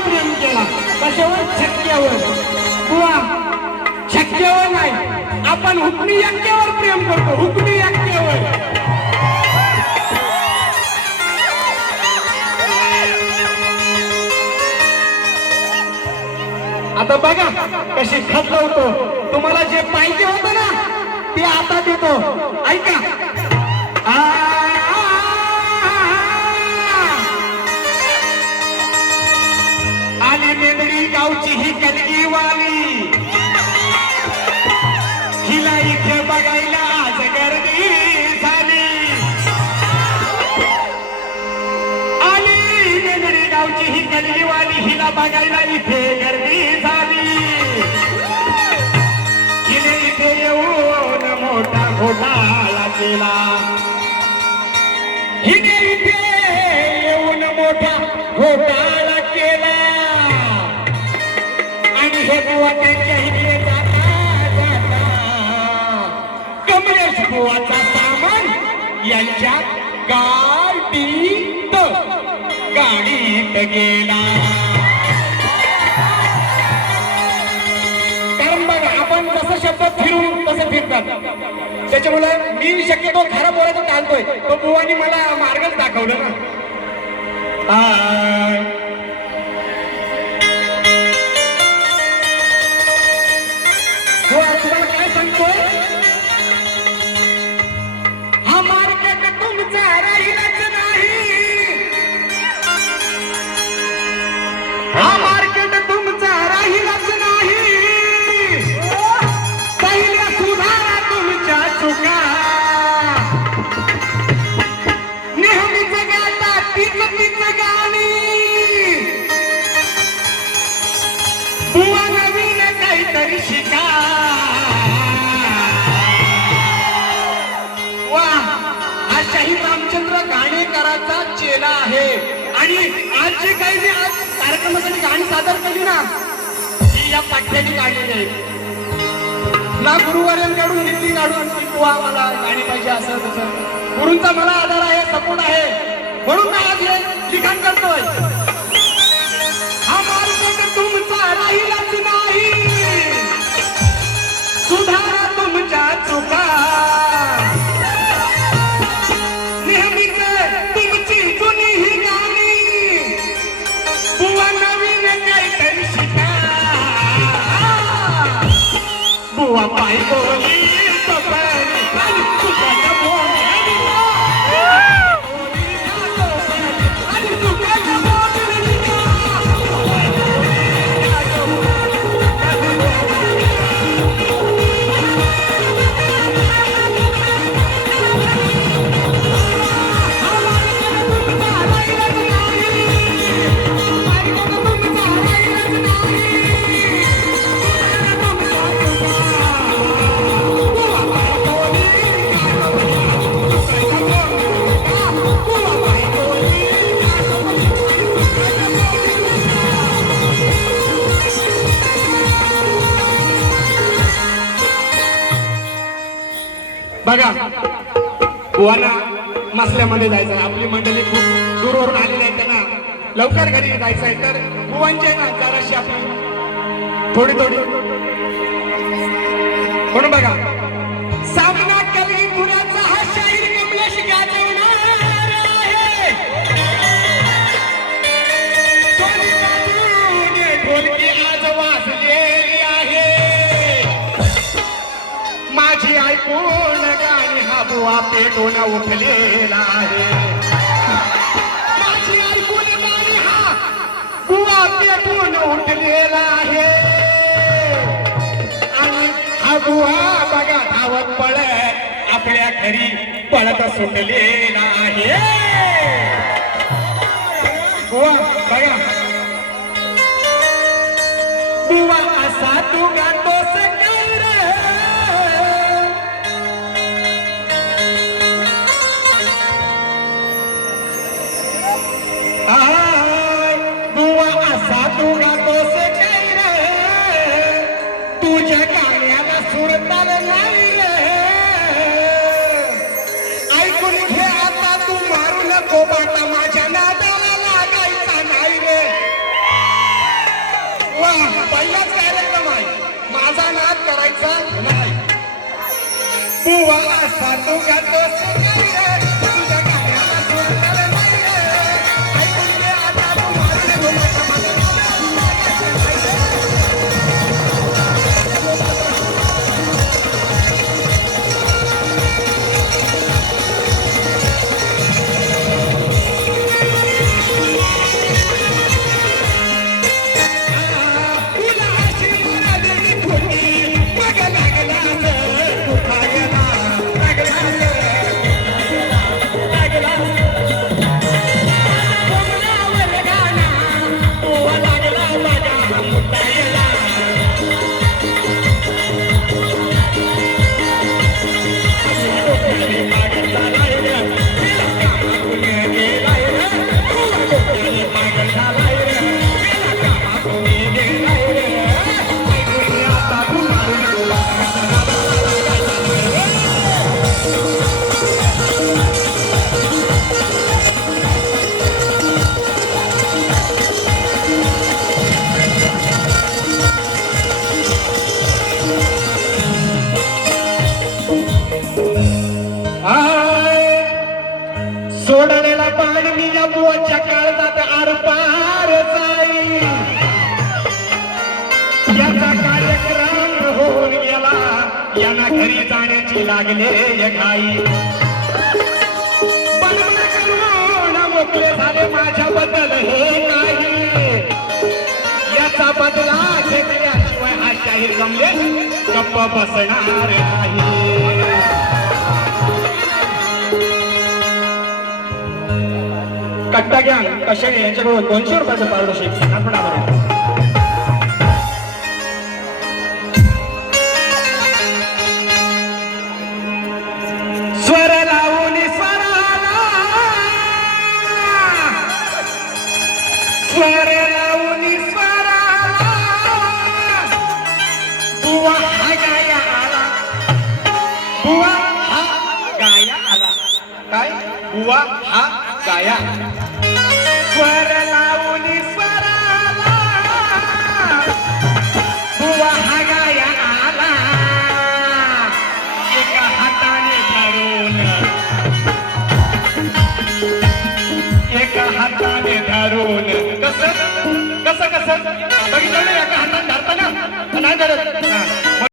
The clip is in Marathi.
प्रेम केला. कशावर? छक्क्यावर किंवा छक्क्यावर नाही. आपण हुकमी यक्क्यावर प्रेम करतो. हुकमी यक्क्यावर आता बघा कशी खत लावतो तुम्हाला जे पाहिजे होतं ना ते आता देतो. ऐका. गावची ही कलगी वाली. हिला इथे बघायला आज गर्दी झाली. आली मेंदडी गावची ही कलगी वाली हिला बघायला इथे गर्दी झाली. हिने इथे येऊन मोठा घोटाळा केला. हिने इथे येऊन मोठा घोटाळा आणि हे त्यांच्या इथे जाता जाता. कमलेश बुवाचा सामान यांच्या गाडीत. गाडीत गेला. कारण बघा आपण जसं शब्द फिरून तसं फिरतात. त्याच्यामुळे मी शक्यतो खराब बोलायचं टाळतोय. तो बुवानी मला मार्गच दाखवलं ना. आहे. आणि आज जे काही मी आज कार्यक्रमासाठी गाणी सादर केली ना ही या पाठ्याने काढलेली आहे ना गुरुवार्यांकडून घेतली काढून शिकवा मला गाणी पाहिजे असं तसं. गुरूंचा मला आधार आहे सपोर्ट आहे. म्हणून मी आज हे लिखाण करतोय. बुवा पाय बघा बुवाना मसल्यामध्ये जायचं आहे. आपली मंडळी खूप दूरवरून आलेली आहे त्यांना. लवकर घरी जायचं आहे. तर बुवांची ना जराशी आपली थोडी थोडी. म्हणून बघा. सामना कली पुण्याचा हा शाहीर कमलेश गाजवणार आहे. ढोलकी आज वाजलेली आहे? माझी ऐकून बुवा पेटून उठलेला आहे. माझी ऐकून गाणी हा. बुवा पेटून उठलेला आहे. आणि हा बुवा बघा धावत पळत आपल्या घरी पळत सुटलेला आहे. बुवा बघा. बुवा असा तू गातो करायचा नाही बुवा असा तू गातो बुवाच्या काळजात आरपार जाई. याचा कार्यक्रम होऊन गेला. यांना घरी जाण्याची लागले घाई पण मला कळवून मोकळे झाले माझ्याबद्दल हे नाही याचा बदला घेतल्याशिवाय हा शाहीर जमले गप्प बसणार नाही. कट्टा कशाने यांच्याकडून दोनशे रुपयाचं पारितोषिक आठवडाभर बुवा हा गाया.